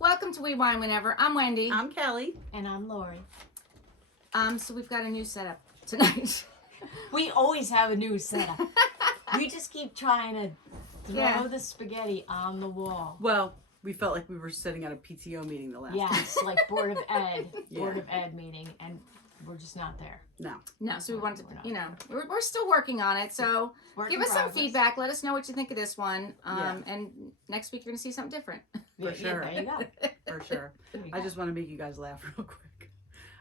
Welcome to We Wine Whenever. I'm Wendy. I'm Kelly. And I'm Lori. So we've got a new setup tonight. We always have a new setup. We just keep trying to throw the spaghetti on the wall. Well, we felt like we were sitting at a PTO meeting the last time. Yes, like Board of Ed meeting, and we're just not there. No, so we wanted to, we're still working on it. So give us some feedback. Let us know what you think of this one. And next week you're going to see something different. For sure. There you go. For sure. I just want to make you guys laugh real quick.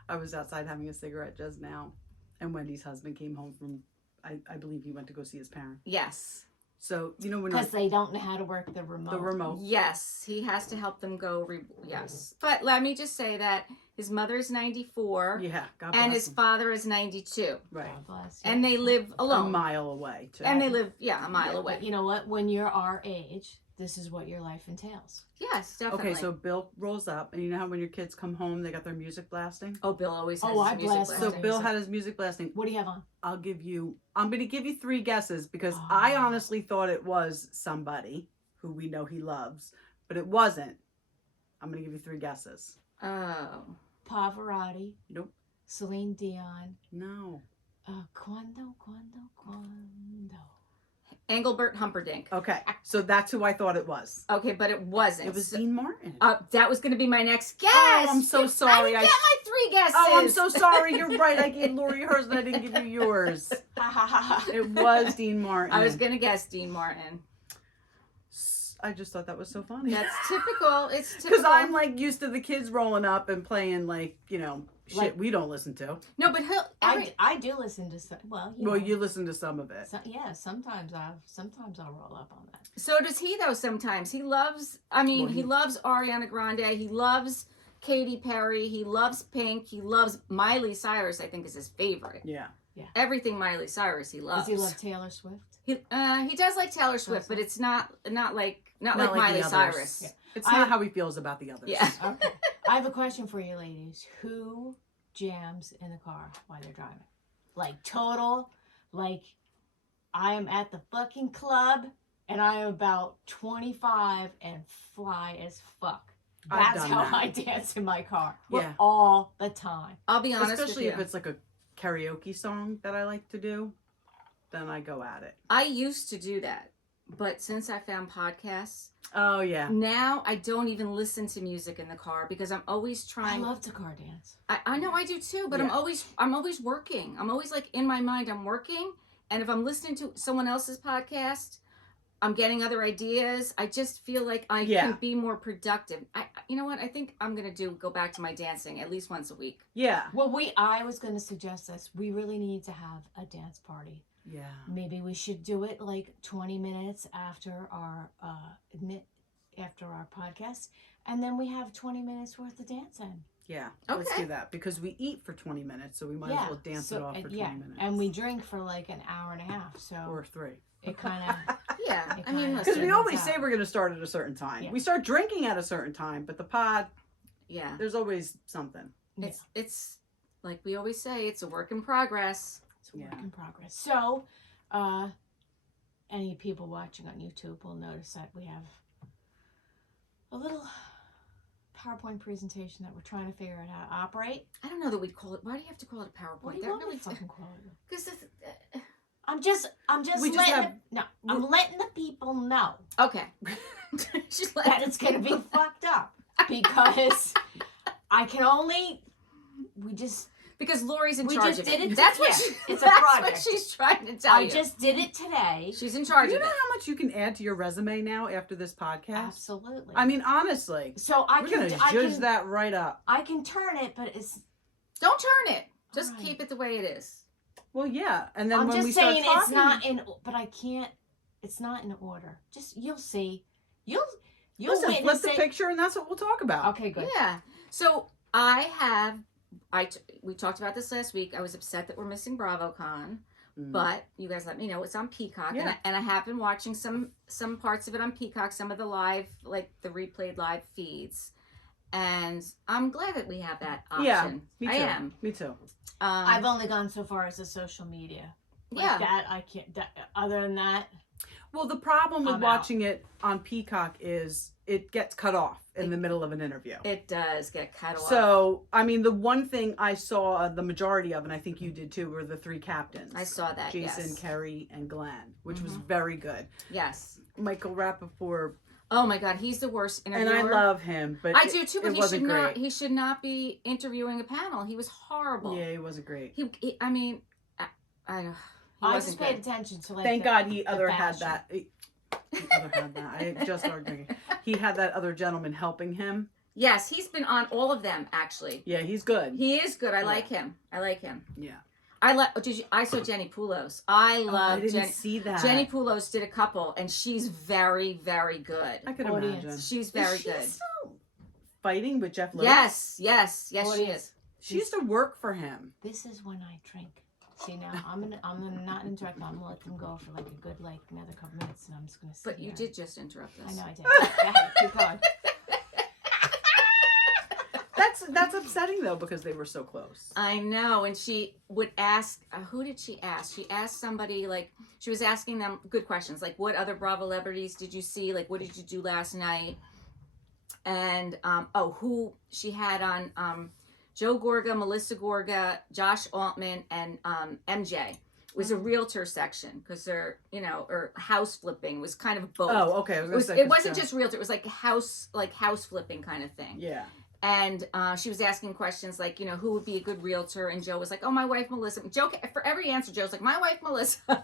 I was outside having a cigarette just now, and Wendy's husband came home from, I believe he went to go see his parents. Yes. So, when because they don't know how to work the remote. The remote. Yes, he has to help them go. Yes. But let me just say that his mother's 94. Yeah, God bless and his him. father is 92. Right. God bless. And they live alone. A mile away, too. And they live, a mile away. But you know what? When you're our age, this is what your life entails. Yes, definitely. Okay, so Bill rolls up, and you know how when your kids come home, they got their music blasting? Oh, Bill always has I his music blast blasting. So Bill had his music blasting. What do you have on? I'm going to give you 3 guesses because I honestly thought it was somebody who we know he loves, but it wasn't. I'm going to give you 3 guesses. Oh. Pavarotti. Nope. Celine Dion. No. Quando. Engelbert Humperdinck. Okay, so that's who I thought it was. Okay, but it wasn't. It was Dean Martin. That was going to be my next guess. Oh, I'm so sorry. I didn't get my 3 guesses. Oh, I'm so sorry. You're right. I gave Lori hers and I didn't give you yours. It was Dean Martin. I was going to guess Dean Martin. I just thought that was so funny. That's typical. It's typical. Because I'm like used to the kids rolling up and playing shit we don't listen to. No, but I do listen to some. Well, you listen to some of it. So, sometimes I'll roll up on that. So does he though? Sometimes he loves. He loves Ariana Grande. He loves Katy Perry. He loves Pink. He loves Miley Cyrus. I think is his favorite. Yeah. Everything Miley Cyrus he loves. Does he love Taylor Swift? He does like Taylor Swift, but it's not like Miley Cyrus. Yeah. It's not how he feels about the others. Yeah. Okay. I have a question for you, ladies. Who jams in the car while they're driving? I am at the fucking club and I am about 25 and fly as fuck. That's how I dance in my car. All the time. I'll be honest Especially with you. if it's like a karaoke song that I like to do, then I go at it. I used to do that, but since I found podcasts, now I don't even listen to music in the car because I'm always trying. I love to car dance. I know I do too, but I'm always working. I'm always like in my mind I'm working, and if I'm listening to someone else's podcast, I'm getting other ideas. I just feel like I can be more productive. You know what? I think I'm going to go back to my dancing at least once a week. Yeah. Well, I was going to suggest this. We really need to have a dance party. Yeah. Maybe we should do it like 20 minutes after our podcast, and then we have 20 minutes worth of dancing. Yeah. Okay. Let's do that because we eat for 20 minutes, so we might as well dance it off for 20 minutes. And we drink for like an hour and a half, so or 3. It kind of because we always say we're going to start at a certain time. Yeah. We start drinking at a certain time, but the pod, there's always something. It's like we always say, it's a work in progress. It's a work in progress. So, any people watching on YouTube will notice that we have a little PowerPoint presentation that we're trying to figure out how to operate. I don't know that we'd call it. Why do you have to call it a PowerPoint? What do you want me to fucking call it? Because I'm letting the people know. Okay. that it's going to be fucked up because because Lori's in charge of it. It's a project. That's what she's trying to tell you. I just did it today. She's in charge of it. Do you know how much you can add to your resume now after this podcast? Absolutely. I mean, honestly. So we're going to judge that right up. I can turn it, but it's... Don't turn it. Just keep it the way it is. Well, yeah. And then I'm when just we start saying talking... it's not in... But I can't... It's not in order. Just, you'll see. You'll Listen, flip the picture and that's what we'll talk about. Okay, good. Yeah. So we talked about this last week. I was upset that we're missing BravoCon, but you guys let me know it's on Peacock, and I have been watching some parts of it on Peacock, some of the live, like the replayed live feeds, and I'm glad that we have that option. Yeah, me too. I am. Me too. I've only gone so far as the social media. That I can't. Other than that, Well, the problem with I'm watching it on Peacock is it gets cut off in the middle of an interview. It does get cut off. So, I mean, the one thing I saw the majority of, and I think you did too, were the 3 captains. I saw that, Jason, yes. Kerry, and Glenn, which was very good. Yes. Michael Rappaport. Oh my God, he's the worst interviewer. And I love him, but I do too, but he should not be interviewing a panel. He was horrible. Yeah, he wasn't great. I mean, I just paid attention to like. Thank God he the other had fashion. that. He other had that. I just started drinking. He had that other gentleman helping him. Yes, he's been on all of them actually. Yeah, he's good. He is good. I like him. Yeah. I saw Jenny Poulos. I love I didn't see that. Jenny Poulos did a couple, and she's very, very good. I could Audience. imagine. She's very good. Still fighting with Jeff Lewis? Yes, she Audience. is. She used to work for him. This is when I drink. See now, I'm gonna not interrupt. I'm gonna let them go for like a good another couple minutes, and I'm just gonna. Sit But you here. did just interrupt us. I know I did. Go ahead, keep going. That's upsetting though because they were so close. I know, and she would ask. Who did she ask? She asked somebody like she was asking them good questions, like what other Bravo celebrities did you see? Like what did you do last night? And who she had on Joe Gorga, Melissa Gorga, Josh Altman, and MJ. It was a realtor section because they're or house flipping was kind of both. Oh, okay. It wasn't just realtor. It was like house flipping kind of thing. Yeah. And she was asking questions like, who would be a good realtor? And Joe was like, oh, my wife, Melissa. Joe, for every answer, Joe was like, my wife, Melissa.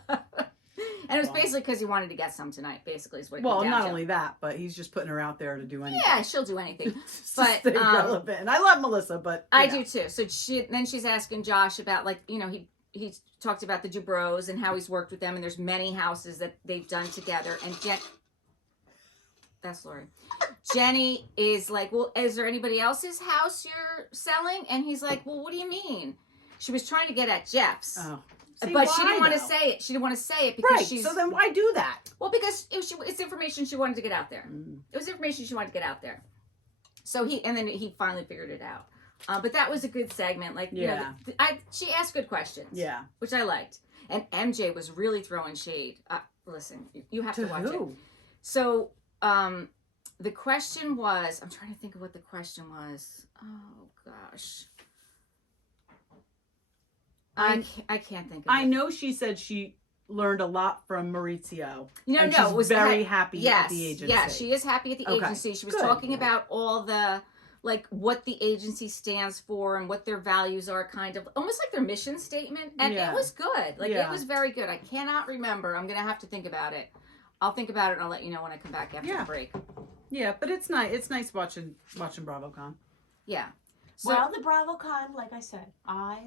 And it was basically because he wanted to get some tonight, basically, is what it came down not to. only that, but he's just putting her out there to do anything. Yeah, she'll do anything. But stay relevant. And I love Melissa, but I do too. So she's asking Josh about he talked about the Dubrows and how he's worked with them, and there's many houses that they've done together. And that's Lori. Jenny is like, well, is there anybody else's house you're selling? And he's like, well, what do you mean? She was trying to get at Jeff's. Oh. But she didn't want to say it. She didn't want to say it because she's... So then why do that? Well, because it's information she wanted to get out there. It was information she wanted to get out there. So he finally figured it out. But that was a good segment. She asked good questions. Yeah. Which I liked. And MJ was really throwing shade. Listen, you have to watch it. So, the question was... I'm trying to think of what the question was. Oh, gosh. I can't think of it. I know she said she learned a lot from Maurizio. She's it was very happy at the agency. Yeah, she is happy at the agency. She was talking about all the, what the agency stands for and what their values are, kind of, almost like their mission statement. And it was good. It was very good. I cannot remember. I'm going to have to think about it. I'll think about it and I'll let you know when I come back after the break. Yeah, but it's nice. It's nice watching BravoCon. Yeah. So, the BravoCon, like I said, I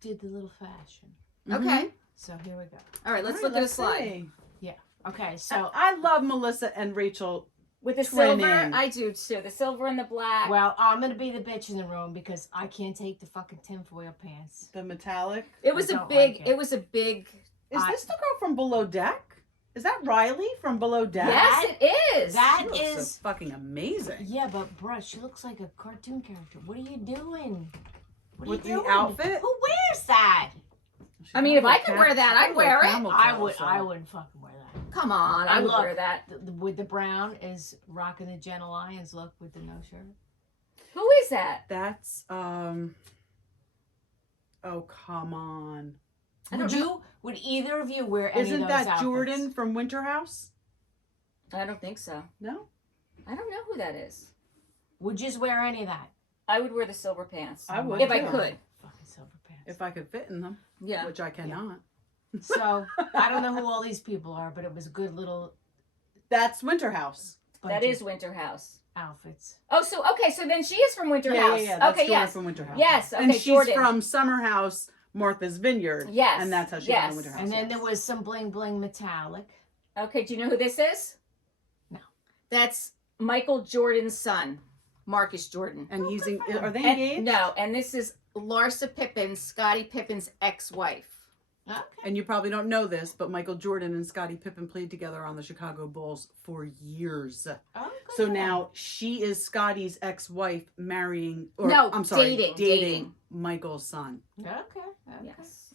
did the little fashion. Okay. So here we go. All right, let's look at a slide. See. Yeah. Okay, so I love Melissa and Rachel with the silver. I do too. The silver and the black. Well, I'm gonna be the bitch in the room because I can't take the fucking tinfoil pants. The metallic. It was a big. It was a big. Is this the girl from Below Deck? Is that Riley from Below Deck? Yes, it is. That she is so fucking amazing. Yeah, but bruh, she looks like a cartoon character. What are you doing? With the outfit? Who wears that? I mean, if I could wear that, I'd wear it. I wouldn't fucking wear that. Come on, I would wear that. With the brown is rocking the Jenna Lyons look with the no shirt. Who is that? That's oh come on. Would either of you wear any of those outfits? Isn't that Jordan from Winter House? I don't think so. No? I don't know who that is. Would you just wear any of that? I would wear the silver pants. I would. If I could. Fucking silver pants. If I could fit in them. Yeah. Which I cannot. Yeah. So, I don't know who all these people are, but it was a good little... That's Winter House. That is Winter House. Outfits. Oh, so then she is from Winter House. Yeah, that's okay, Jordan yes. from Winter House. Yes, okay, and she's Jordan. from Summer House, Martha's Vineyard. Yes. And that's how she got in Winter House. And then there was some bling bling metallic. Okay, do you know who this is? No. That's Michael Jordan's son, Marcus Jordan. And are they engaged? No, and this is Larsa Pippen, Scottie Pippen's ex-wife. Okay. And you probably don't know this, but Michael Jordan and Scottie Pippen played together on the Chicago Bulls for years. Oh, so now she is Scottie's ex-wife dating Michael's son. Okay. Yes.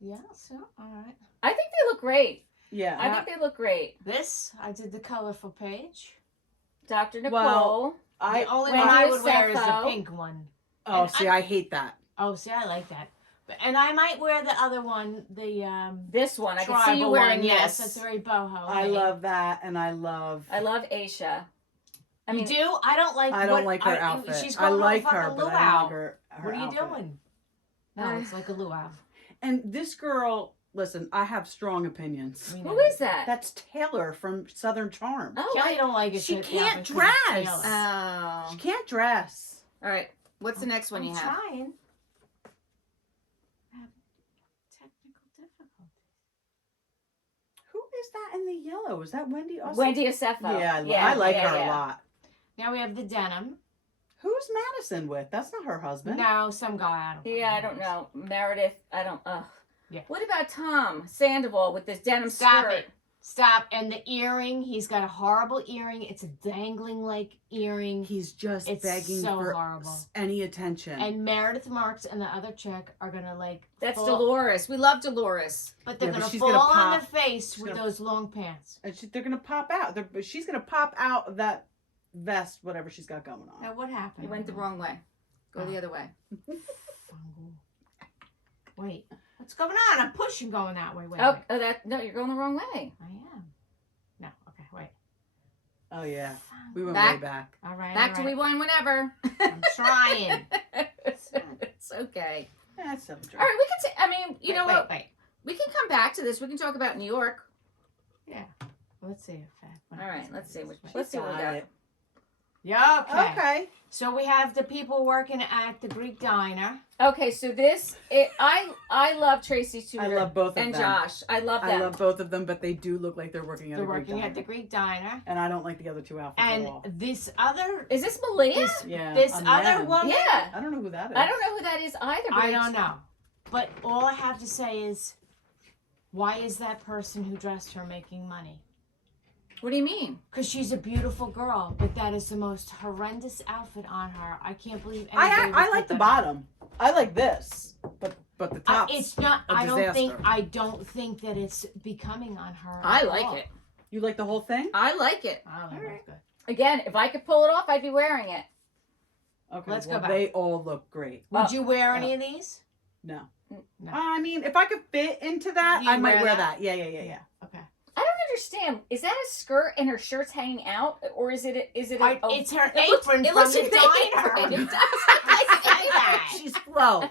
Yeah, so, all right. I think they look great. Yeah. I think they look great. This, I did the colorful page. Dr. Nicole. Well, The only Wendy one I would wear is the Sappho. pink one. Oh, And see, I hate that. Oh, see, I like that. And I might wear the other one, the This one. I can see tribal you wearing one. Yes, this. that's very boho. I love that, and I love Aisha. I mean, you do? I don't like. I don't like her outfit. She's I going like fucking her, but luau. I don't like her What are you outfit. doing? No, it's like a luau. And this girl, listen, I have strong opinions. who is that? That's Taylor from Southern Charm. Oh, Kelly don't like it. She but- can't but she's dress. jealous. Oh. She can't dress. All right. What's the next one I'm you have? trying. I have technical difficulties. Who is that in the yellow? Is that Wendy also? Wendy Sappho. Yeah, I like her yeah. a lot. Now we have the denim. Who's Madison with? That's not her husband. No, some guy. Yeah, I don't know. Meredith, I don't. Yeah. What about Tom Sandoval with this denim Stop skirt? it. Stop. And the earring, he's got a horrible earring. It's a dangling like earring. He's just It's begging so for horrible. any attention. And Meredith Marks and the other chick are gonna like. That's fall- Dolores. We love Dolores. But they're Yeah, but gonna she's fall gonna on pop. the face She's with gonna- those long pants. And they're gonna pop out. She's gonna pop out of that vest, whatever she's got going on. Now what happened? You went the wrong way. Go the other way. Wait, what's going on? I'm pushing going that way. Wait, Oh, wait. no, you're going the wrong way. I am. No, okay, wait. Oh yeah, we went Back. way back. All right. Back all to right. rewind whenever. I'm trying. It's okay. That's so All true. right, we can. I mean, you know what? Wait. We can come back to this. We can talk about New York. Yeah. Let's see if that. All right, let's see. Wait. Let's see what we got got. it. Yeah. Okay. Okay. So we have the people working at the Greek diner. Okay, so I love Tracy Tudor. I love both of and them. Josh. I love them. I love both of them, but they do look like they're working at They're a Greek working at the diner. Greek diner. And I don't like the other two outfits And at all. this other, Is this Malia? Yeah. this on the other end. woman. Yeah. I don't know who that is. I don't know who that is either. But I don't know. But all I have to say is, why is that person who dressed her making money? What do you mean? Because she's a beautiful girl, but that is the most horrendous outfit on her. I can't believe I anybody would like put the that bottom. I like this, but the top. It's not. a I don't think that it's becoming on her. I at like all. it. You like the whole thing? I like it. I don't know. Alright. It's good. Again, if I could pull it off, I'd be wearing it. Okay. Let's go well, back. They all look great. Would you wear any of these? No. No. I mean, if I could fit into that, You I might wear wear that? that. Yeah. Okay. I don't understand. Is that a skirt and her shirt's hanging out, or is it? It's her apron from the diner. It does look like Say that. She's flow.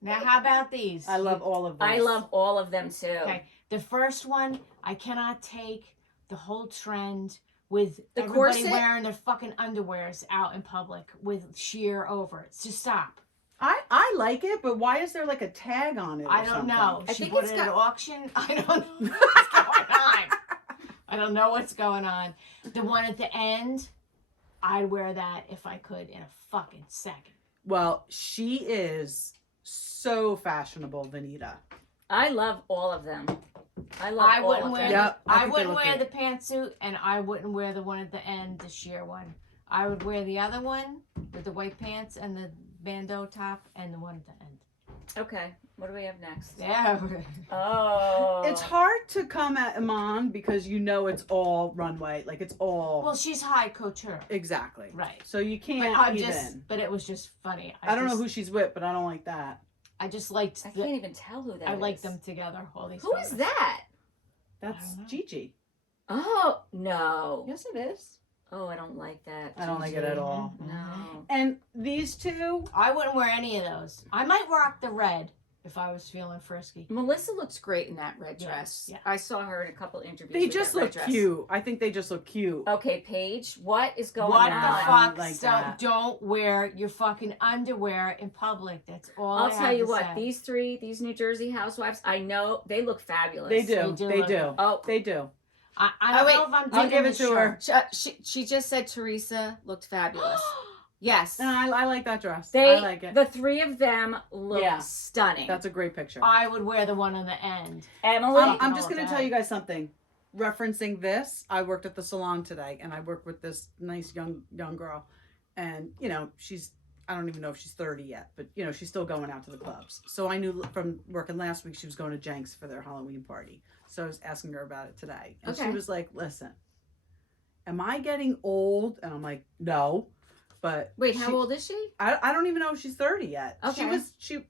Now, how about these? I love all of them. I love all of them too. Okay, the first one, I cannot take the whole trend with The everybody corset? wearing their fucking underwears out in public with sheer over it. Just stop. I like it, but why is there like a tag on it? Or I don't something? know. I She think put it's it at got- auction. I don't know what's going on. I don't know what's going on. The one at the end, I'd wear that if I could in a fucking second. Well, she is so fashionable, Vanita. I love all of them. I love I all wouldn't of wear. them. Yep, I I think they wouldn't look wear the great. pantsuit, and I wouldn't wear the one at the end, the sheer one. I would wear the other one with the white pants and the bandeau top, and the one at the end. Okay, what do we have next? Yeah. Oh, It's hard to come at Iman because you know it's all runway. Like it's all Well, she's high couture, exactly. right? So you But can't I'm even. just. But it was just funny. I don't know who she's with, but I don't like that. I just liked. I can't even tell who that is. I like them together. All these. Who is photos. that? That's don't know. Gigi. Oh no. Yes, it is. Oh, I don't like that. I don't like it at all. No. And these two, I wouldn't wear any of those. I might rock the red if I was feeling frisky. Melissa looks great in that red Yeah, dress. yeah. I saw her in a couple interviews. they with just that red look dress. cute. I think they just look cute. Okay, Paige, what is going What on? the I fuck? don't like So that. don't wear your fucking underwear in public. That's all I'll I tell have you to what, say. these New Jersey housewives, I know they look fabulous. They do. do They look do. good. Oh, They do. I Oh, don't wait, know if I'm I'll digging give it the to her. shirt. she just said Teresa looked fabulous. Yes. No, I like that dress. They, I like it. the three of them look Yeah. stunning. That's a great picture. I would wear the one on the end. Emily, I'm all just going to day. tell you guys something. Referencing this, I worked at the salon today, and I worked with this nice young girl, and you know she's I don't even know if she's 30 yet, but you know, she's still going out to the clubs. So I knew from working last week she was going to Jenks for their Halloween party. So I was asking her about it today. And she was like, listen, am I getting old? And I'm like, no. But wait, how old is she? I don't even know if she's 30 yet. Okay.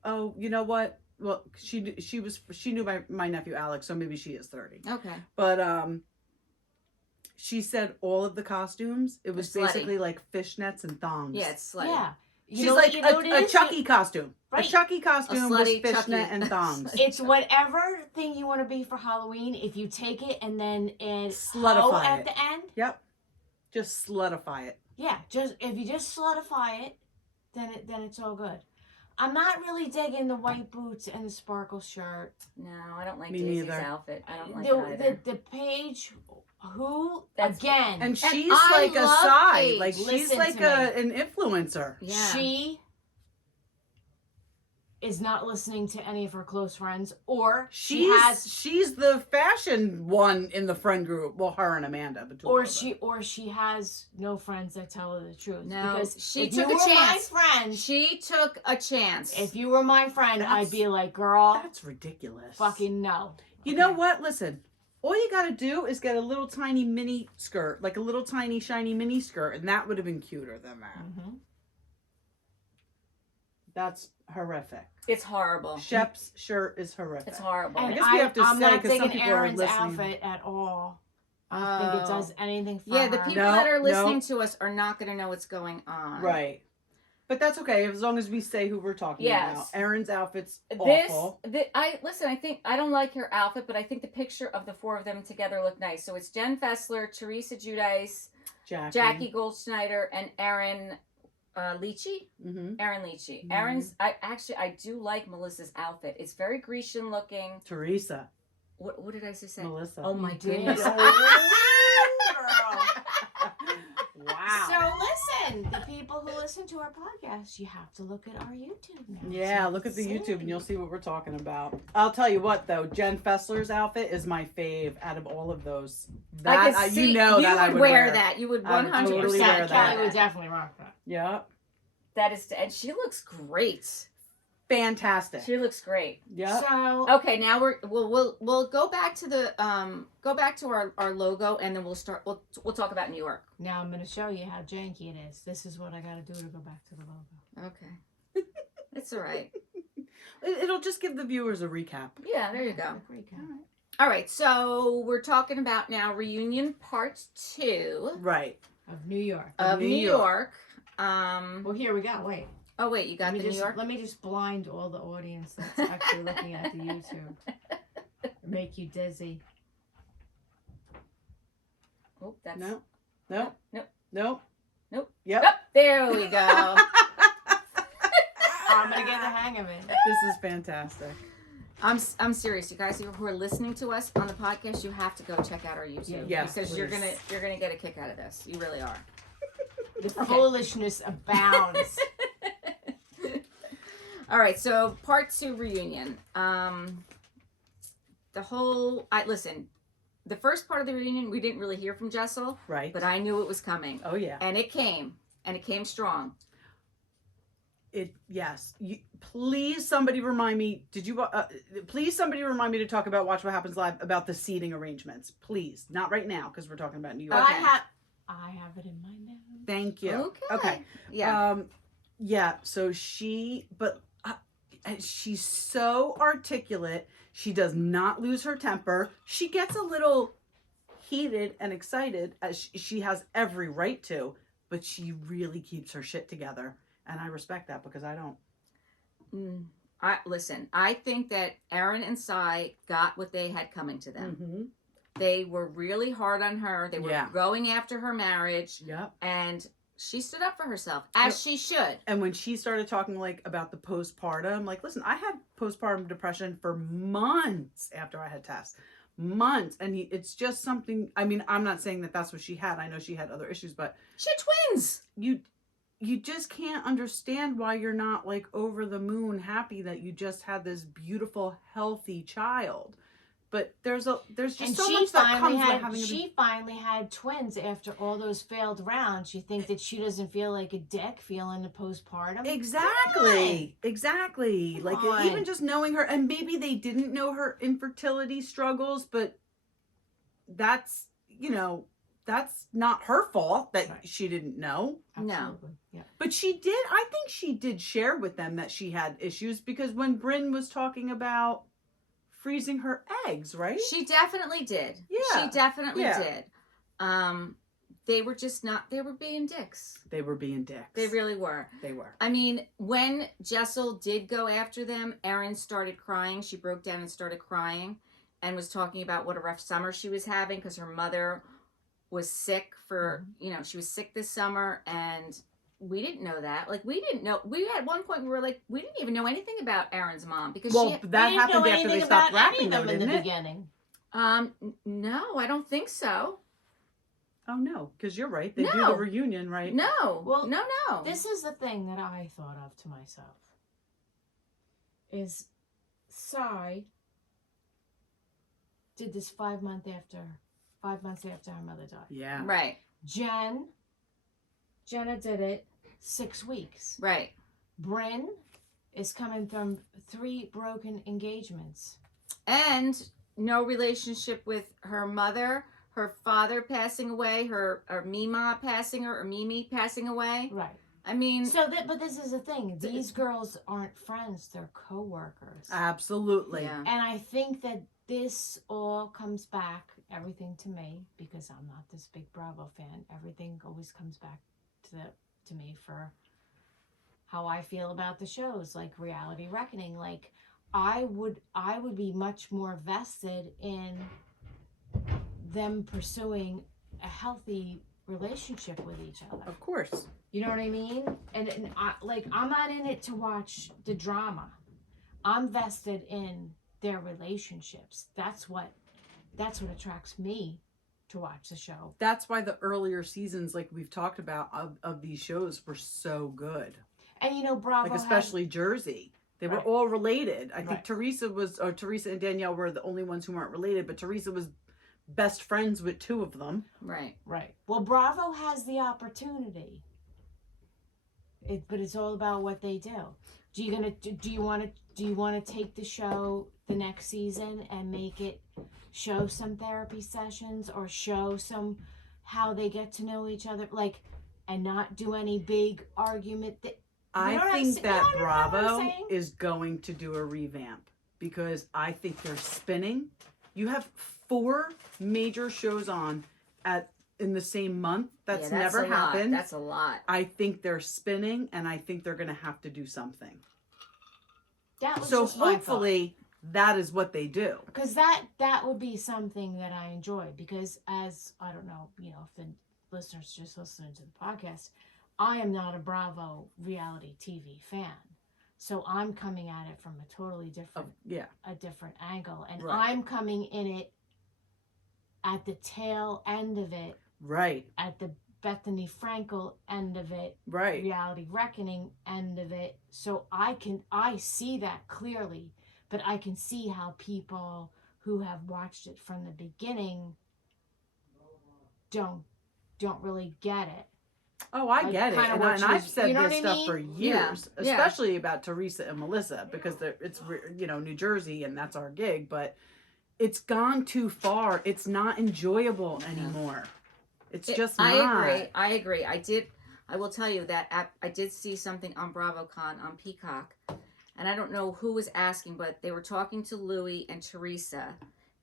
Oh, you know what? Well, she knew my nephew Alex, so maybe she is 30. Okay. But she said all of the costumes, it was basically like fishnets and thongs. Yeah, it's slutty. Yeah. She's like a Chucky costume. Right. A Chucky costume with slutty fishnet Chucky. and thongs. It's whatever thing you want to be for Halloween. If you take it and then add Slutify at it. the end. Yep. Just slutify it. Yeah, if you just solidify it, then it's all good. I'm not really digging the white boots and the sparkle shirt. No, I don't like Me Daisy's neither. outfit. I don't like it either. The page, who That's- again? And she's I like a love side. Paige. Like she's Listen like to an influencer. Yeah. She is not listening to any of her close friends, or She's the fashion one in the friend group. Well, her and Amanda, or she has no friends that tell her the truth. No, because she if took you a were chance. My friend, She took a chance. if you were my friend, I'd be like, girl, that's ridiculous. fucking no. You know what? Listen, all you got to do is get a little tiny mini skirt, like a little tiny shiny mini skirt, and that would have been cuter than that. Mm-hmm. That's horrific. It's horrible. Shep's shirt is horrific. It's horrible. And I guess we have to I'm say, not 'cause some digging people are Erin's listening. outfit at all. I don't think it does anything for Yeah, her. the people No, that are listening no. to us are not going to know what's going on. Right. But that's okay as long as we say who we're talking Yes. about. Erin's outfit's awful. I think I don't like her outfit, but I think the picture of the four of them together look nice. So it's Jen Fessler, Teresa Giudice, Jackie Goldschneider, and Erin Leachy. Mm-hmm. Erin Leachy. Mhm. Erin's. I do like Melissa's outfit. It's very Grecian looking. Teresa. What did I just say? Melissa. Oh my You did. goodness. Wow. So listen, the people who listen to our podcast, you have to look at our YouTube now. Yeah, so look at the you YouTube and you'll see what we're talking about. I'll tell you what though, Jen Fessler's outfit is my fave out of all of those. That I could see, you know you that I would wear that. You would I would 100% totally wear that. Kelly would definitely rock that. Yeah. That is, and she looks great. Fantastic. She looks great. Yeah. So Okay, now we'll go back to the our logo, and then we'll talk about New York. now I'm going to show you how janky it is. This is what I got to do to go back to the logo. Okay, it's all right. It'll just give the viewers a recap. Yeah, there you go. Great guy. All right, so we're talking about now reunion part 2 Right. Of New York. of New York. Well, here we go. Wait. Oh wait, you got the New York. Let me just blind all the audience that's actually looking at the YouTube. Make you dizzy. Oh, that's No. Nope. Nope. Yep. Yep. There we go. I'm gonna get the hang of it. This is fantastic. I'm serious, you guys who are listening to us on the podcast. You have to go check out our YouTube. Yes, because you're please. gonna get a kick out of this. You really are. The foolishness abounds. All right, so part 2 reunion. Listen, the first part of the reunion we didn't really hear from Jessel, Right. but I knew it was coming, Oh yeah. and it came strong. Yes. Please, somebody remind me. Please, somebody remind me to talk about Watch What Happens Live about the seating arrangements. Please, not right now because we're talking about New York. Okay. I have it in my notes. Thank you. Okay. Yeah. Yeah. So she's so articulate. She does not lose her temper. She gets a little heated and excited, as she has every right to, but she really keeps her shit together. And I respect that because I don't. I think that Erin and Sai got what they had coming to them. Mm-hmm. They were really hard on her. They were going after her marriage. Yep. And she stood up for herself, as she should. And when she started talking about the postpartum, listen, I had postpartum depression for months after I had tests. Months. And it's just something, I'm not saying that that's what she had. I know she had other issues, but She had twins. You just can't understand why you're not over the moon happy that you just had this beautiful, healthy child. but there's just And so she much that comes with finally having she finally had twins after all those failed rounds. You think that she doesn't feel like a dick feeling the postpartum? Exactly. Come Like on. even just knowing her, and maybe they didn't know her infertility struggles, but that's, that's not her fault that she didn't know. Absolutely. Yeah. But I think she did share with them that she had issues, because when Brynn was talking about freezing her eggs, right? She definitely did. Yeah. She definitely did. They were just not, they were being dicks. They were being dicks. They really were. They were. I mean, when Jessel did go after them, Erin started crying. She broke down and started crying and was talking about what a rough summer she was having because her mother was sick she was sick this summer, and we didn't know that. Like, we didn't know. We at one point we were like, we didn't even know anything about Erin's mom because that happened after they stopped rapping them in the didn't it? beginning. No, I don't think so. Oh no, because you're right. They do the reunion, right? No. Well, no. This is the thing that I thought of to myself. Is Sai did this 5 months after her mother died. Yeah. Right. Jenna did it 6 weeks. Right. Brynn is coming from 3 broken engagements. And no relationship with her mother, her father passing away, her Mimi passing away. Right. I mean, but this is the thing. These girls aren't friends; they're co-workers. Absolutely. Yeah. And I think that this all comes back, everything to me, because I'm not this big Bravo fan. Everything always comes back to me for how I feel about the shows, like Reality Reckoning. Like, I would be much more vested in them pursuing a healthy relationship with each other. Of course. You know what I mean? And I'm not in it to watch the drama. I'm vested in their relationships. That's what attracts me to watch the show. That's why the earlier seasons, like we've talked about, of these shows were so good. And Bravo, like especially Jersey. They were all related. I think Teresa and Danielle were the only ones who weren't related, but Teresa was best friends with 2 of them. right. Well, Bravo has the opportunity. But it's all about what they do. Do you want to take the show the next season and make it show some therapy sessions or show some how they get to know each other, and not do any big argument? I think that Bravo is going to do a revamp, because I think they're spinning. You have 4 major shows on in the same month. That's never happened. That's a lot. I think they're spinning, and I think they're going to have to do something. So hopefully that is what they do. Because that would be something that I enjoy. Because as, I don't know, if the listeners just listening to the podcast, I am not a Bravo reality TV fan. So I'm coming at it from a totally different, a different angle. And I'm coming in it at the tail end of it. Right. At the Bethany Frankel end of it. Right. Reality Reckoning end of it. So I see that clearly, but I can see how people who have watched it from the beginning don't really get it. Oh, I get it. And I've said this stuff for years, especially about Teresa and Melissa, because it's New Jersey and that's our gig, but it's gone too far. It's not enjoyable anymore. It's just not. I agree. I will tell you that I did see something on BravoCon on Peacock, and I don't know who was asking, but they were talking to Louis and Teresa.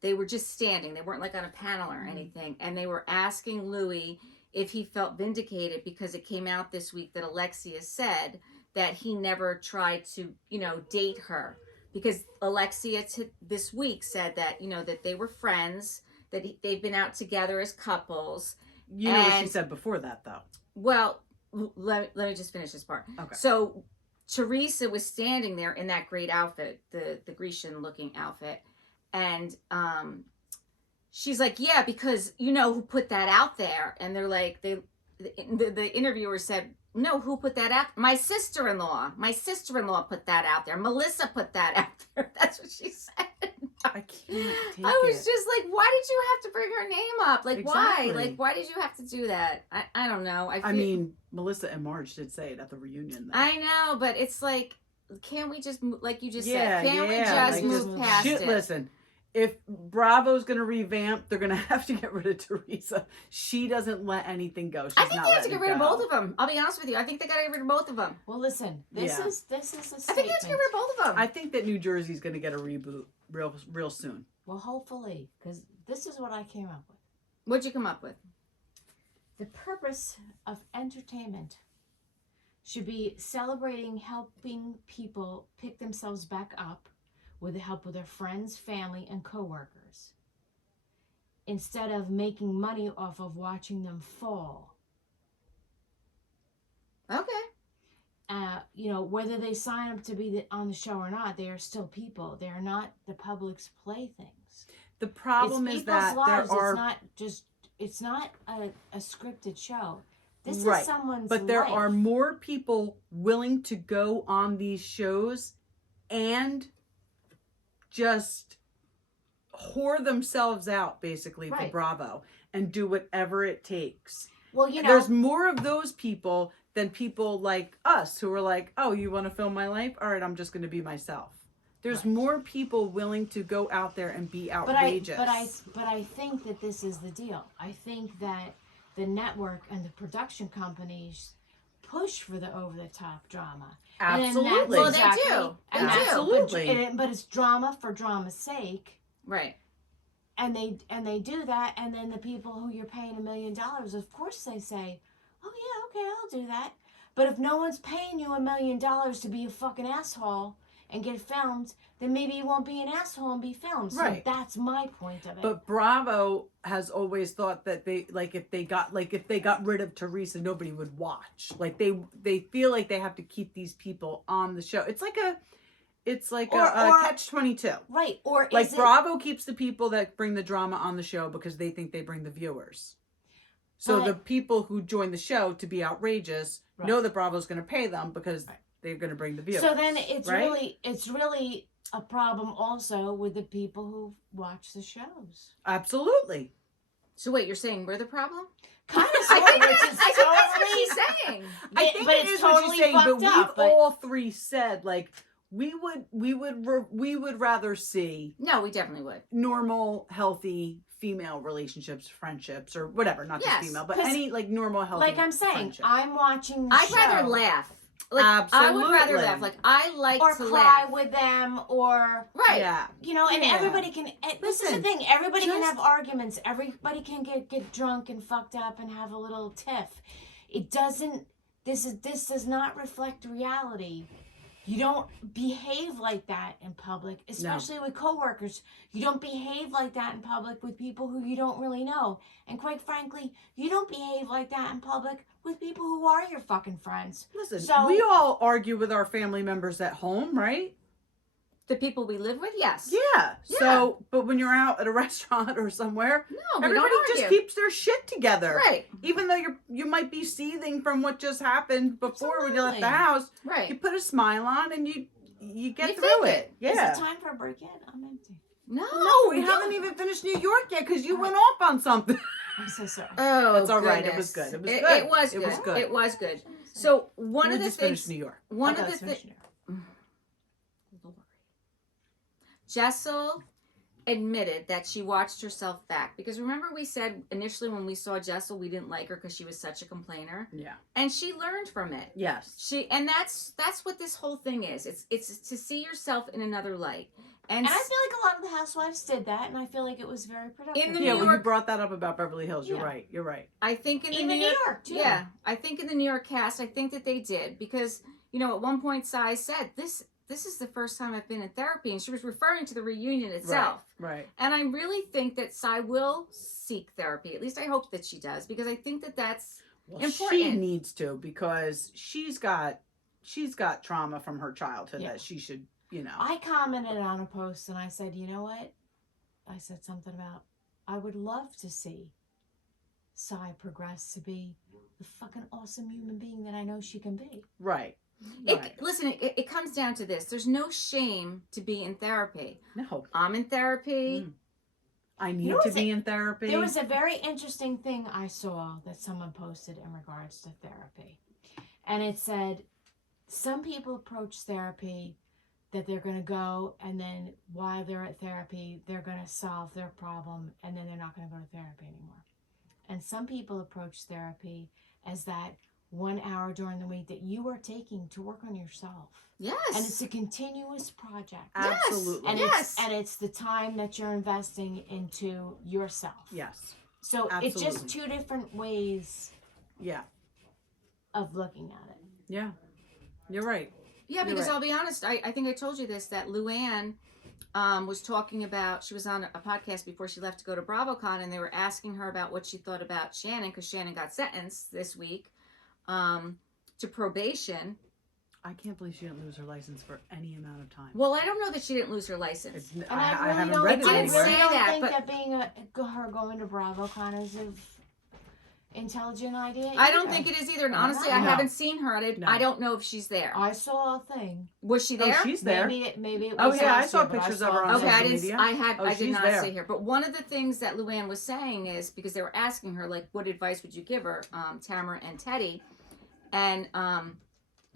They were just standing. They weren't like on a panel or anything, and they were asking Louis if he felt vindicated because it came out this week that Alexia said that he never tried to, date her, because Alexia this week said that, that they were friends, that they've been out together as couples. You know what she said before that, though. Well, let me just finish this part. Okay. So Teresa was standing there in that great outfit, the Grecian looking outfit, and she's like, yeah, because who put that out there? And they're like, the interviewer said, no, who put that out? My sister-in-law put that out there. Melissa put that out there. That's what she said. I can't take I was it. just like, why did you have to bring her name up? Like, Exactly. why? Like, why did you have to do that? I don't know. I mean, Melissa and Marge did say it at the reunion, though. I know, but it's like, can't we just, like you just Yeah, said, can't we yeah, just like, move past it? Listen, if Bravo's going to revamp, they're going to have to get rid of Teresa. She doesn't let anything go. She's I think not they have to letting get rid it of go. both of them. I'll be honest with you. I think they got to get rid of both of them. Well, listen, this is a statement. I think they have to get rid of both of them. I think that New Jersey's going to get a reboot real soon. Well, hopefully, because this is what I came up with. What'd you come up with? The purpose of entertainment should be celebrating helping people pick themselves back up with the help of their friends, family, and coworkers, instead of making money off of watching them fall. Okay. Whether they sign up to be on the show or not, they are still people. They are not the public's playthings. The problem is that lives. there are... It's not a scripted show. This right. is someone's But there life. are more people willing to go on these shows and just whore themselves out, basically, for Bravo and do whatever it takes. Well, there's more of those people than people like us who are like, oh, you want to film my life? All right, I'm just going to be myself. There's more people willing to go out there and be outrageous. But I think that this is the deal. I think that the network and the production companies push for the over-the-top drama. Absolutely. Well, they do. Absolutely. But it's drama for drama's sake. Right. And they do that, and then the people who you're paying $1 million, of course they say, oh yeah, okay, I'll do that. But if no one's paying you $1 million to be a fucking asshole and get filmed, then maybe you won't be an asshole and be filmed. So that's my point of it. But Bravo has always thought that if they got rid of Teresa, nobody would watch. Like they feel like they have to keep these people on the show. It's like a catch-22. Right. Or like Bravo keeps the people that bring the drama on the show because they think they bring the viewers. So the people who join the show to be outrageous know that Bravo's going to pay them because they're going to bring the viewers. So then it's really a problem also with the people who watch the shows. Absolutely. So wait, you're saying we're the problem? Kind of, sort of. I think that's what she's saying. I think it is what she's saying, but we've all three said like we would rather see. No, we definitely would. Normal, healthy female relationships, friendships, or whatever. Not just female, but any like normal, healthy. Like I'm saying, friendship. I'm watching. I'd rather laugh. Like, Absolutely. I would rather laugh. Like I like or to cry laugh with them, or Yeah. and everybody can. This is the thing. Everybody can have arguments. Everybody can get drunk and fucked up and have a little tiff. It doesn't. This does not reflect reality. You don't behave like that in public, especially with coworkers. You don't behave like that in public with people who you don't really know. And quite frankly, you don't behave like that in public with people who are your fucking friends. Listen, we all argue with our family members at home, right? the people we live with. Yes. Yeah. So, but when you're out at a restaurant or somewhere, no, everybody just keeps their shit together. Right. Even though you might be seething from what just happened before when you left the house. Right. You put a smile on and you get through it. Yeah. Is it time for a break yet? I'm empty. No, we haven't even finished New York yet because you went off on something. I'm so sorry. Oh, that's all right. goodness. It was good. It was good. It was good. It was good. So one of the things. New York. One of the things. Jessel admitted that she watched herself back because remember we said initially when we saw Jessel we didn't like her because she was such a complainer. Yeah. And she learned from it. Yes. That's what this whole thing is. It's to see yourself in another light. And I feel like a lot of the housewives did that, and I feel like it was very productive. In the New York, when you brought that up about Beverly Hills, you're right. You're right. I think in Even the New York too. Yeah, I think in the New York cast, I think that they did because at one point Sai said this is the first time I've been in therapy, and she was referring to the reunion itself. Right. And I really think that Sai will seek therapy. At least I hope that she does because I think that that's important. She needs to because she's got trauma from her childhood that she should. I commented on a post and I said, you know what? I said something about, I would love to see Sai progress to be the fucking awesome human being that I know she can be. Right. Listen, it comes down to this. There's no shame to be in therapy. No. I'm in therapy. I need to be in therapy. There was a very interesting thing I saw that someone posted in regards to therapy. And it said, some people approach therapy that they're going to go, and then while they're at therapy, they're going to solve their problem, and then they're not going to go to therapy anymore. And some people approach therapy as that 1 hour during the week that you are taking to work on yourself. Yes. And it's a continuous project. Absolutely. And it's the time that you're investing into yourself. Yes. So it's just two different ways of looking at it. Yeah. You're right. Yeah, because I'll be honest, I think I told you this, that Luann was talking about, she was on a podcast before she left to go to BravoCon, and they were asking her about what she thought about Shannon, because Shannon got sentenced this week to probation. I can't believe she didn't lose her license for any amount of time. Well, I don't know that she didn't lose her license. I haven't read it anywhere. I really don't think that being her going to BravoCon is an intelligent idea either. I don't think it is either. And honestly, I haven't seen her. I don't know if she's there. I saw a thing. Was she there? Oh, she's there. Maybe it was I saw pictures of her on social media. I did not see her. But one of the things that Luann was saying is, because they were asking her, like, what advice would you give her, Tamara and Teddy? And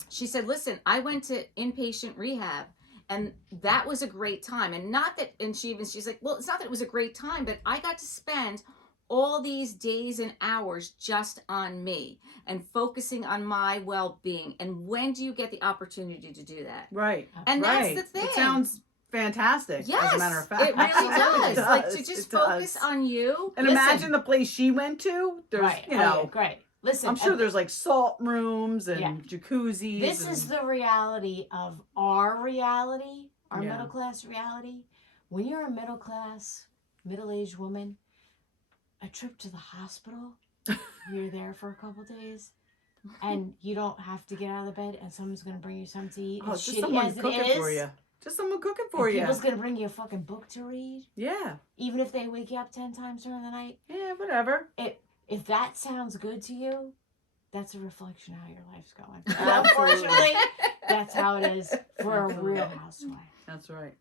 she said, listen, I went to inpatient rehab, and that was a great time. And not that, and she's like, well, it's not that it was a great time, but I got to spend all these days and hours just on me and focusing on my well-being. And when do you get the opportunity to do that? Right. And that's the thing. It sounds fantastic, as a matter of fact. It really does. Like, to just focus on you. And imagine the place she went to. There's, great. Listen, I'm sure there's like salt rooms and jacuzzis. This is the reality of our reality, our middle class reality. When you're a middle class, middle-aged woman, a trip to the hospital, you're there for a couple days, and you don't have to get out of the bed, and someone's going to bring you something to eat. Oh, just someone cooking for you. Just someone cooking for you. People's going to bring you a fucking book to read. Yeah. Even if they wake you up 10 times during the night. Yeah, whatever. If that sounds good to you, that's a reflection of how your life's going. Unfortunately, that's how it is for a real housewife. That's right.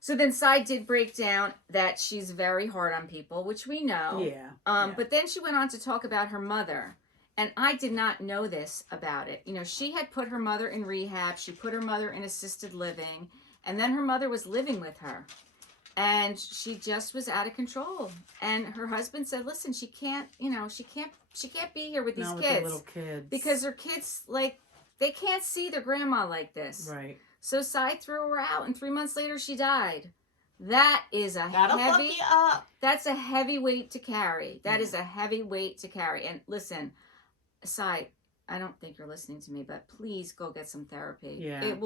So then Sai did break down that she's very hard on people, which we know. Yeah. But then she went on to talk about her mother. And I did not know this about it. You know, she had put her mother in rehab. She put her mother in assisted living. And then her mother was living with her. And she just was out of control. And her husband said, listen, she can't be here with these kids. With the little kids. Because her kids, like, they can't see their grandma like this. Right. So Sai threw her out, and 3 months later she died. That is That'll fuck you up. That's a heavy weight to carry. That is a heavy weight to carry. And listen, Sai, I don't think you're listening to me, but please go get some therapy. Yeah. It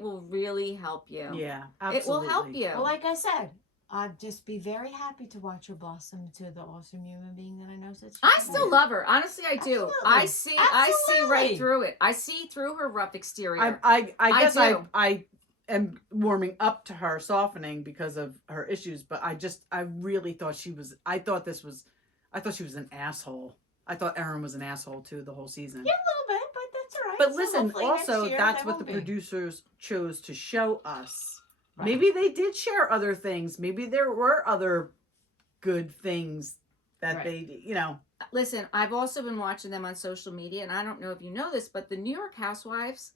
will really help you. Yeah, absolutely. It will help you. Well, like I said, I'd just be very happy to watch her blossom to the awesome human being that I know. I still love her. Honestly, I do. Absolutely. I see right through it. I see through her rough exterior. I guess do. I am warming up to her, softening because of her issues, but I really thought she was an asshole. I thought Erin was an asshole too the whole season. Yeah, a little bit, but that's all right. But So listen, hopefully also next year that's they what the won't be. producers chose to show us. Right. Maybe they did share other things. Maybe there were other good things that they, Listen, I've also been watching them on social media, and I don't know if you know this, but the New York housewives,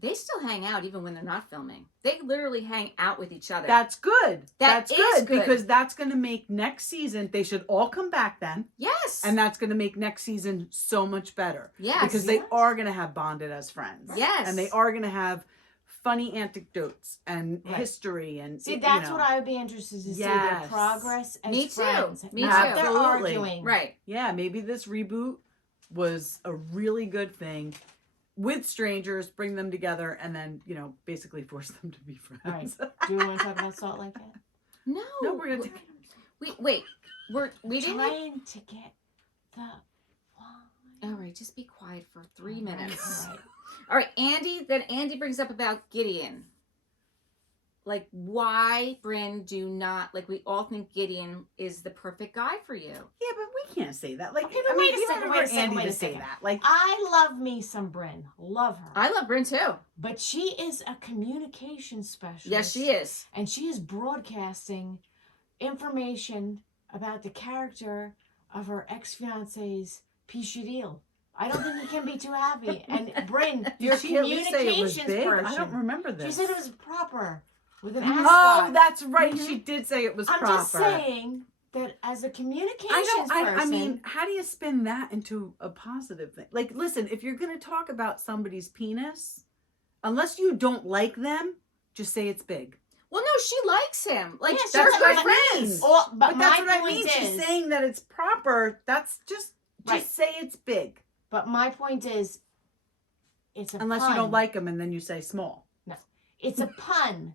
they still hang out even when they're not filming. They literally hang out with each other. That's good. That's good because that's going to make next season, they should all come back then. Yes. And that's going to make next season so much better. Yes. Because they are going to have bonded as friends. Yes. And they are going to have funny anecdotes and history and that's what I would be interested to see, their progress as friends. Me too. Not their Absolutely. arguing. Right. Yeah, maybe this reboot was a really good thing with strangers, bring them together, and then, basically force them to be friends. All right. Do you want to talk about Salt Lake yet? No. No, we're going to wait. We didn't. Trying to get the wine. All right, just be quiet for 3 minutes. All right. All right, Andy brings up about Gideon. like, why, Brynn, do not, like, we all think Gideon is the perfect guy for you. Yeah, but we can't say that. Like, Okay, but wait a second. Say that. Like, I love me some Brynn. Love her. I love Brynn too. But she is a communication specialist. Yes, she is. And she is broadcasting information about the character of her ex-fiance's peachy deal. I don't think he can be too happy. And Brynn, your communications person. I don't remember this. She said it was proper with an Oh, ascot. that's right. She did say it was proper. I'm just saying that as a communications person. I mean, how do you spin that into a positive thing? Like, listen, if you're going to talk about somebody's penis, unless you don't like them, just say it's big. Well, no, she likes him. Like, yes, they're good friends. But that's what I mean. She's saying that it's proper. That's just say it's big. But my point is, it's a unless pun. you don't like them, and then you say small. No, it's a pun.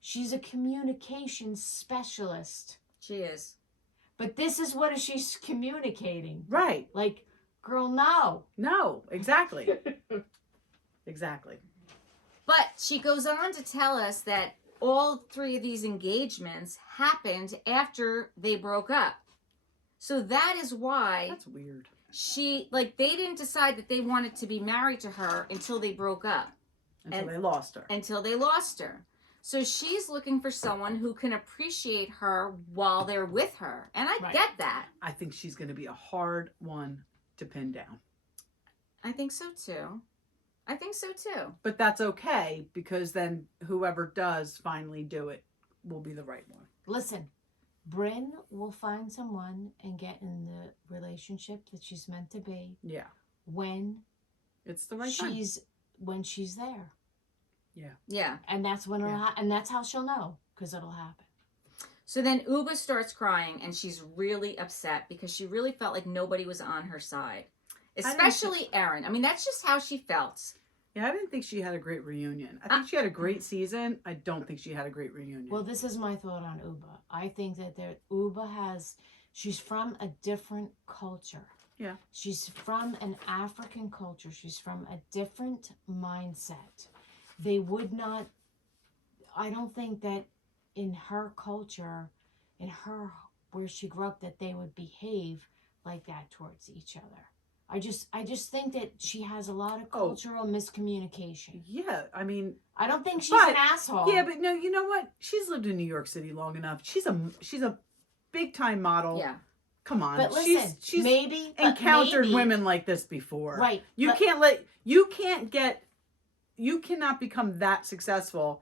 She's a communication specialist. She is. But this is what she's communicating. Right. Like, girl, no. No, exactly. Exactly. But she goes on to tell us that all 3 of these engagements happened after they broke up. So that is why... That's weird. They didn't decide that they wanted to be married to her until they broke up. Until they lost her. Until they lost her. So she's looking for someone who can appreciate her while they're with her. And I get that. I think she's going to be a hard one to pin down. I think so too. But that's okay, because then whoever does finally do it will be the right one. Listen, Brynn will find someone and get in the relationship that she's meant to be. Yeah. When it's the right time. When she's there. Yeah. Yeah. And that's when it'll and that's how she'll know, because it'll happen. So then Ubah starts crying, and she's really upset because she really felt like nobody was on her side. Especially Erin. I mean, that's just how she felt. Yeah, I didn't think she had a great reunion. I think she had a great season. I don't think she had a great reunion. Well, this is my thought on Ubah. I think that she's from a different culture. Yeah. She's from an African culture. She's from a different mindset. They would not, I don't think that in her culture, where she grew up, that they would behave like that towards each other. I just think that she has a lot of cultural miscommunication. Yeah, I mean, I don't think she's an asshole. Yeah, but no, you know what? She's lived in New York City long enough. She's a big time model. Yeah. Come on. But listen, she's encountered women like this before. Right. You cannot become that successful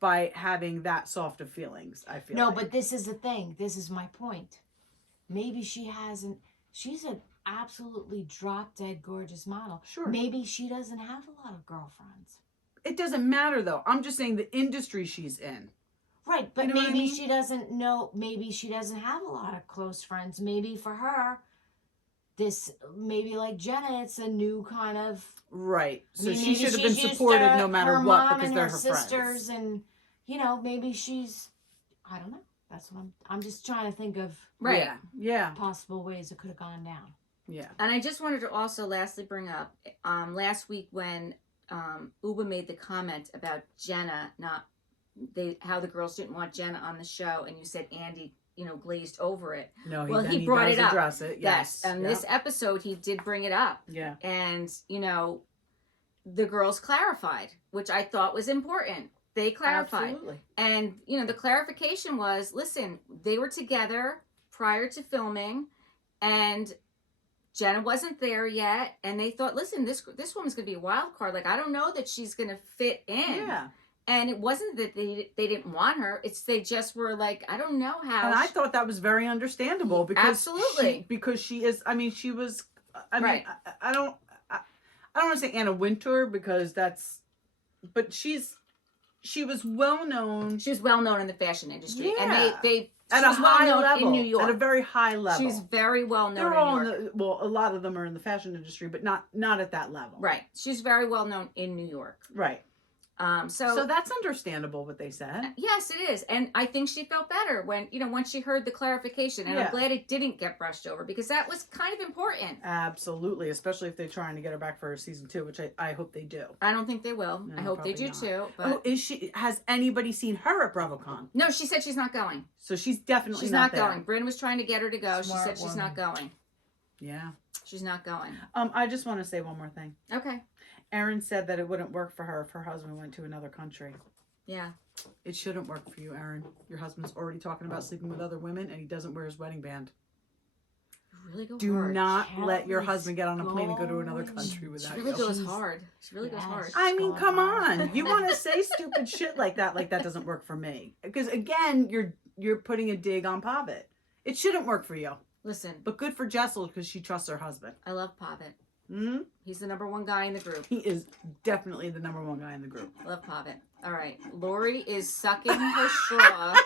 by having that soft of feelings, I feel. No, but this is the thing. This is my point. Maybe she's an absolutely drop dead gorgeous model. Sure. Maybe she doesn't have a lot of girlfriends. It doesn't matter though. I'm just saying the industry she's in. Right, but you know maybe she doesn't know, maybe she doesn't have a lot of close friends. Maybe for her, maybe like Jenna, it's a new kind of... Right. So she should have been supported no matter what, because they're her sisters friends. And, maybe she's, I don't know. That's what I'm just trying to think of possible ways it could have gone down. Yeah. And I just wanted to also lastly bring up, last week when Ubah made the comment about Jenna how the girls didn't want Jenna on the show, and you said Andy, glazed over it. No, he brought it up. Address it. Yes. And this episode, he did bring it up. Yeah. And, the girls clarified, which I thought was important. They clarified. Absolutely. And, the clarification was, listen, they were together prior to filming, and Jenna wasn't there yet, and they thought, listen, this woman's going to be a wild card. Like, I don't know that she's going to fit in. Yeah. And it wasn't that they didn't want her. It's they just were like, I don't know how. And I thought that was very understandable because absolutely because she is. I mean, she was. I mean, right. I don't want to say Anna Wintour because that's. But she was well known. She was well known in the fashion industry, yeah. and they at a high level in New York. At a very high level. She's very well known. They're all in New York. a lot of them are in the fashion industry, but not at that level. Right. She's very well known in New York. Right. So that's understandable what they said. Yes, it is. And I think she felt better when, once she heard the clarification. And I'm glad it didn't get brushed over because that was kind of important. Absolutely. Especially if they're trying to get her back for season 2, which I hope they do. I don't think they will. No, I hope they do too. But... Oh, has anybody seen her at BravoCon? No, she said she's not going. So she's definitely she's not going. Brynn was trying to get her to go. Smart she said she's not going. Yeah. She's not going. I just want to say one more thing. Okay. Erin said that it wouldn't work for her if her husband went to another country. Yeah. It shouldn't work for you, Erin. Your husband's already talking about sleeping with other women, and he doesn't wear his wedding band. Really go Do hard. not let your husband get on a plane and go to another country without you. She really goes hard. She really goes hard. I mean, come on. You want to say stupid shit like that doesn't work for me. Because, again, you're putting a dig on Pavitt. It shouldn't work for you. Listen. But good for Jessel because she trusts her husband. I love Pavitt. Mm-hmm. He's the number one guy in the group. He is definitely the number one guy in the group. I love Pavitt. All right. Lori is sucking her straw.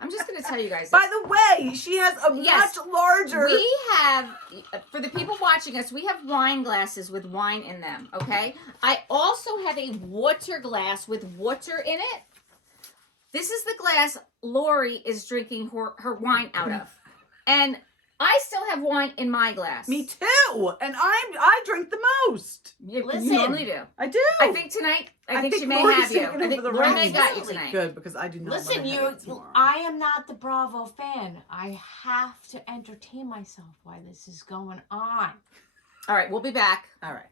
I'm just going to tell you guys this. By the way, she has a much larger... We have, for the people watching us, we have wine glasses with wine in them, okay? I also have a water glass with water in it. This is the glass Lori is drinking her wine out of. And... I still have wine in my glass. Me too. And I drink the most. Listen, you normally do. I do. I think tonight, I think she may have you. I think Lori may got you tonight. Good, because I do not Listen, I am not the Bravo fan. I have to entertain myself while this is going on. All right, we'll be back. All right.